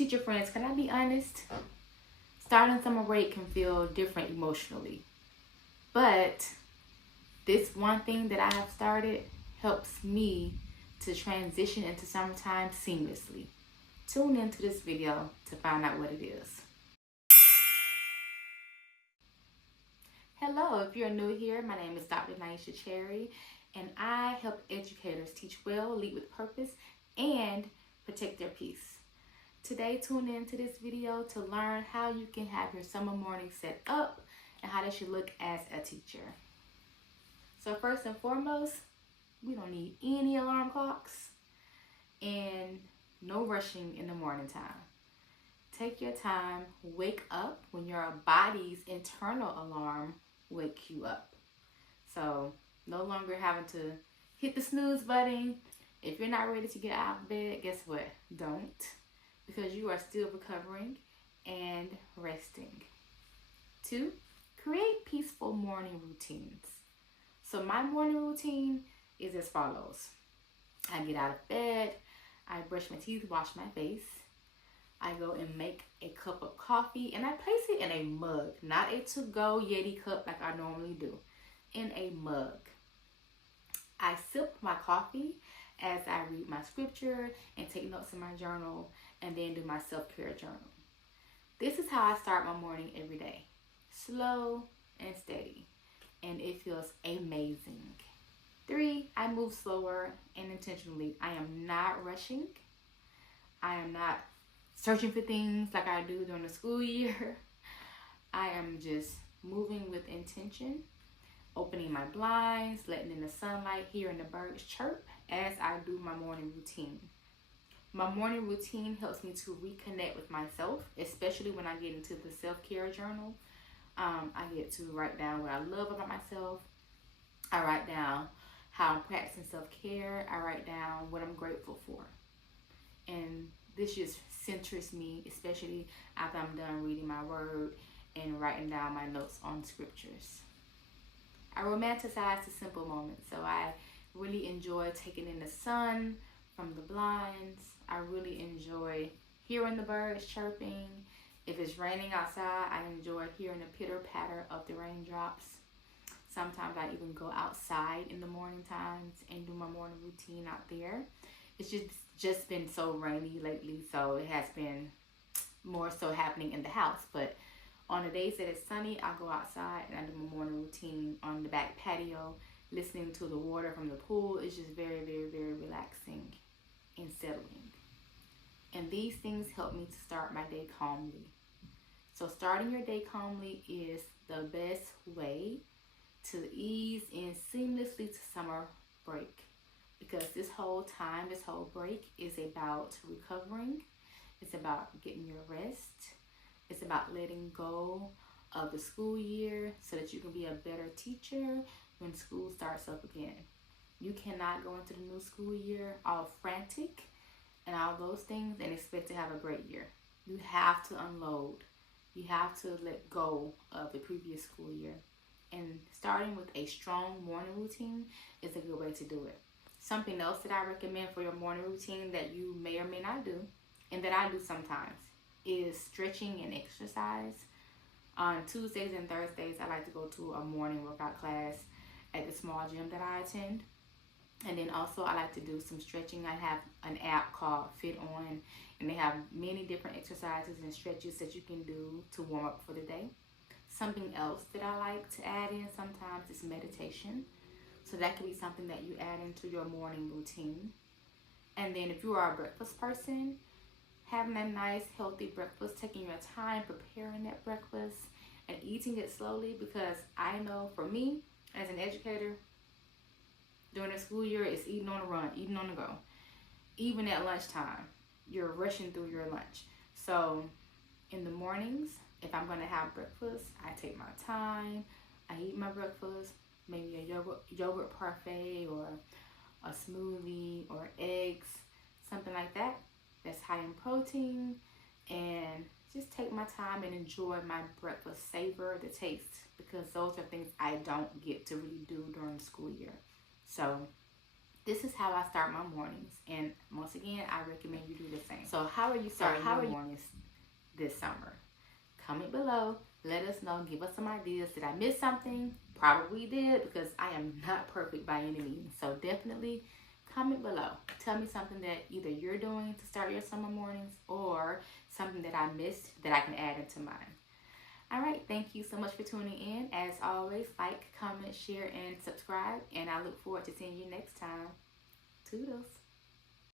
Teacher friends, can I be honest? Starting summer break can feel different emotionally. But this one thing that I have started helps me to transition into summertime seamlessly. Tune into this video to find out what it is. Hello, if you're new here, my name is Dr. Naisha Cherry, and I help educators teach well, lead with purpose, and protect their peace. Today, tune into this video to learn how you can have your summer morning set up and how they should look as a teacher. So first and foremost, we don't need any alarm clocks and no rushing in the morning time. Take your time, wake up when your body's internal alarm wake you up. So no longer having to hit the snooze button. If you're not ready to get out of bed, guess what? Don't, because you are still recovering and resting. 2, create peaceful morning routines. So my morning routine is as follows. I get out of bed, I brush my teeth, wash my face. I go and make a cup of coffee, and I place it in a mug, not a to-go Yeti cup like I normally do, in a mug. I sip my coffee as I read my scripture and take notes in my journal, and then do my self-care journal. This is how I start my morning every day. Slow and steady, and it feels amazing. 3, I move slower and intentionally. I am not rushing. I am not searching for things like I do during the school year. I am just moving with intention, opening my blinds, letting in the sunlight, hearing the birds chirp as I do my morning routine. My morning routine helps me to reconnect with myself, especially when I get into the self-care journal. I get to write down what I love about myself. I write down how I'm practicing self-care. I write down what I'm grateful for. And this just centers me, especially after I'm done reading my word and writing down my notes on scriptures. I romanticize the simple moments. So I really enjoy taking in the sun from the blinds. I really enjoy hearing the birds chirping. If it's raining outside, I enjoy hearing the pitter-patter of the raindrops. Sometimes I even go outside in the morning times and do my morning routine out there. It's just been so rainy lately, so it has been more so happening in the house. But on the days that it's sunny, I go outside and I do my morning routine on the back patio, listening to the water from the pool. It's just very, very, very relaxing and settling. And these things help me to start my day calmly. So starting your day calmly is the best way to ease in seamlessly to summer break. Because this whole break is about recovering. It's about getting your rest. It's about letting go of the school year so that you can be a better teacher when school starts up again. You cannot go into the new school year all frantic and all those things and expect to have a great year. You have to unload. You have to let go of the previous school year. And starting with a strong morning routine is a good way to do it. Something else that I recommend for your morning routine that you may or may not do, and that I do sometimes, is stretching and exercise. On Tuesdays and Thursdays, I like to go to a morning workout class at the small gym that I attend. And then also I like to do some stretching. I have an app called Fit On, and they have many different exercises and stretches that you can do to warm up for the day. Something else that I like to add in sometimes is meditation. So that could be something that you add into your morning routine. And then if you are a breakfast person, having a nice healthy breakfast, taking your time preparing that breakfast and eating it slowly, because I know for me as an educator, during the school year, it's eating on the run, eating on the go. Even at lunchtime, you're rushing through your lunch. So in the mornings, if I'm going to have breakfast, I take my time. I eat my breakfast, maybe a yogurt parfait or a smoothie or eggs, something like that. That's high in protein, and just take my time and enjoy my breakfast, savor the taste, because those are things I don't get to really do during the school year. So This is how I start my mornings, and once again, I recommend you do the same. So how are you starting your mornings this summer? Comment below, let us know, give us some ideas. Did I miss something? Probably did, because I am not perfect by any means. So definitely comment below. Tell me something that either you're doing to start your summer mornings or something that I missed that I can add into mine. All right, thank you so much for tuning in. As always, like, comment, share, and subscribe. And I look forward to seeing you next time. Toodles.